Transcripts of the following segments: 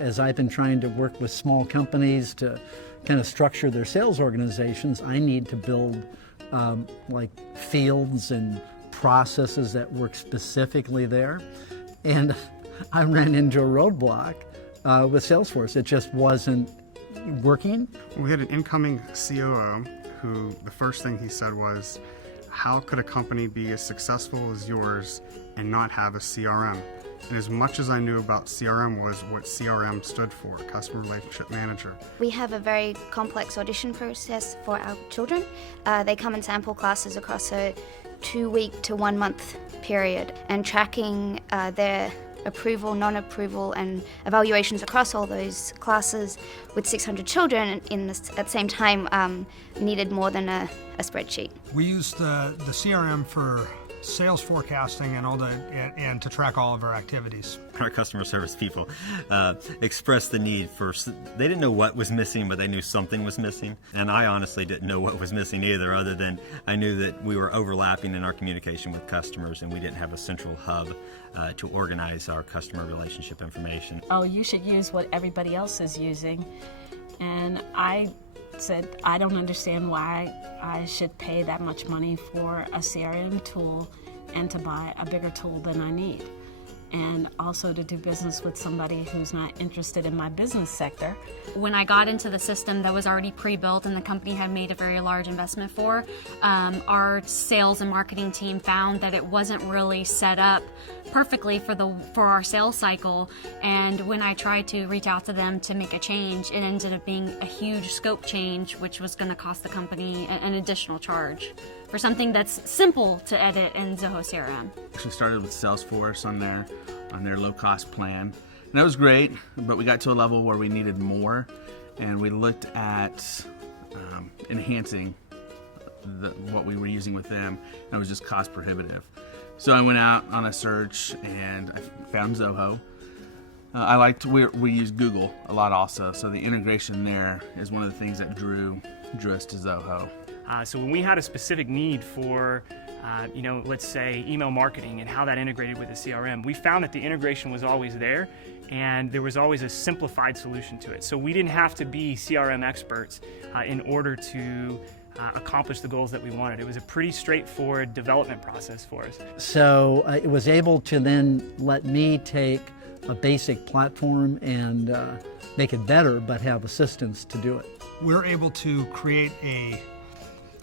as I've been trying to work with small companies to kind of structure their sales organizations, I need to build like fields and processes that work specifically there. And I ran into a roadblock with Salesforce. It just wasn't working. We had an incoming COO who the first thing he said was, how could a company be as successful as yours and not have a CRM? And as much as I knew about CRM was what CRM stood for, Customer Relationship Manager. We have a very complex audition process for our children. They come in sample classes across a 2-week to 1 month period, and tracking their approval, non-approval and evaluations across all those classes with 600 children at the same time needed more than a spreadsheet. We used the CRM for sales forecasting and to track all of our activities. Our customer service people expressed the need for, they didn't know what was missing, but they knew something was missing. And I honestly didn't know what was missing either, other than I knew that we were overlapping in our communication with customers and we didn't have a central hub to organize our customer relationship information. Oh, you should use what everybody else is using. And I said, I don't understand why I should pay that much money for a CRM tool and to buy a bigger tool than I need. And also to do business with somebody who's not interested in my business sector. When I got into the system that was already pre-built and the company had made a very large investment for, our sales and marketing team found that it wasn't really set up perfectly for our sales cycle. And when I tried to reach out to them to make a change, it ended up being a huge scope change, which was going to cost the company an additional charge for something that's simple to edit in Zoho CRM. Actually started with Salesforce on their low-cost plan. And that was great, but we got to a level where we needed more, and we looked at enhancing what we were using with them, and it was just cost prohibitive. So I went out on a search and I found Zoho. We use Google a lot also, so the integration there is one of the things that drew us to Zoho. So when we had a specific need for, let's say email marketing and how that integrated with the CRM, we found that the integration was always there and there was always a simplified solution to it. So we didn't have to be CRM experts in order to accomplish the goals that we wanted. It was a pretty straightforward development process for us. So it was able to then let me take a basic platform and make it better, but have assistance to do it. We're able to create a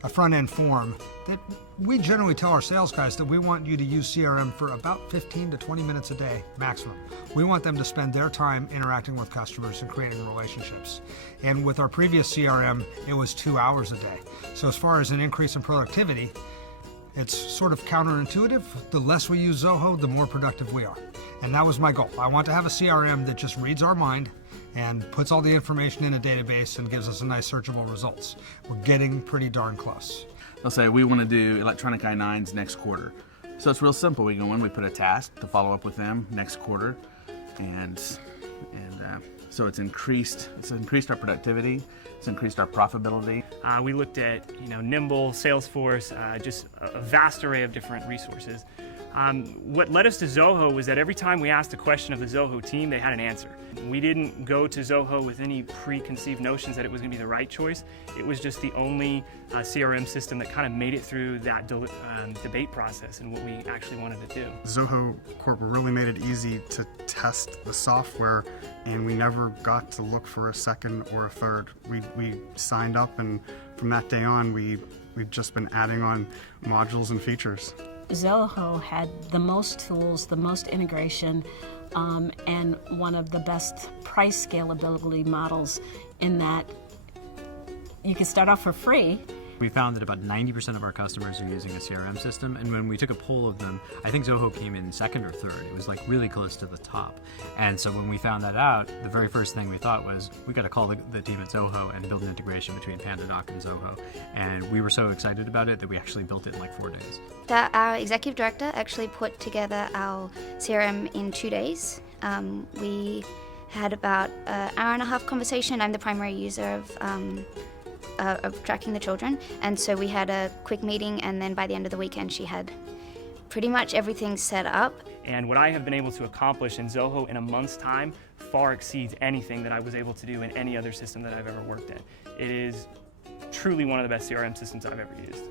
front-end form that we generally tell our sales guys that we want you to use CRM for about 15 to 20 minutes a day maximum. We want them to spend their time interacting with customers and creating relationships. And with our previous CRM, it was 2 hours a day. So as far as an increase in productivity, it's sort of counterintuitive. The less we use Zoho, the more productive we are. And that was my goal. I want to have a CRM that just reads our mind and puts all the information in a database and gives us a nice searchable results. We're getting pretty darn close. They'll say, we want to do electronic I-9s next quarter. So it's real simple. We go in, we put a task to follow up with them next quarter, and so it's increased our productivity, it's increased our profitability. We looked at Nimble, Salesforce, just a vast array of different resources. What led us to Zoho was that every time we asked a question of the Zoho team, they had an answer. We didn't go to Zoho with any preconceived notions that it was going to be the right choice. It was just the only CRM system that kind of made it through that debate process and what we actually wanted to do. Zoho Corp really made it easy to test the software, and we never got to look for a second or a third. We signed up, and from that day on, we've just been adding on modules and features. Zoho had the most tools, the most integration, and one of the best price scalability models in that you could start off for free. We found that about 90% of our customers are using a CRM system, and when we took a poll of them, I think Zoho came in second or third. It was like really close to the top. And so when we found that out, the very first thing we thought was, we got to call the team at Zoho and build an integration between PandaDoc and Zoho. And we were so excited about it that we actually built it in like 4 days. Our executive director actually put together our CRM in 2 days. We had about an hour and a half conversation. I'm the primary user of tracking the children, and so we had a quick meeting, and then by the end of the weekend she had Pretty much everything's set up. And what I have been able to accomplish in Zoho in a month's time far exceeds anything that I was able to do in any other system that I've ever worked in. It is truly one of the best CRM systems I've ever used.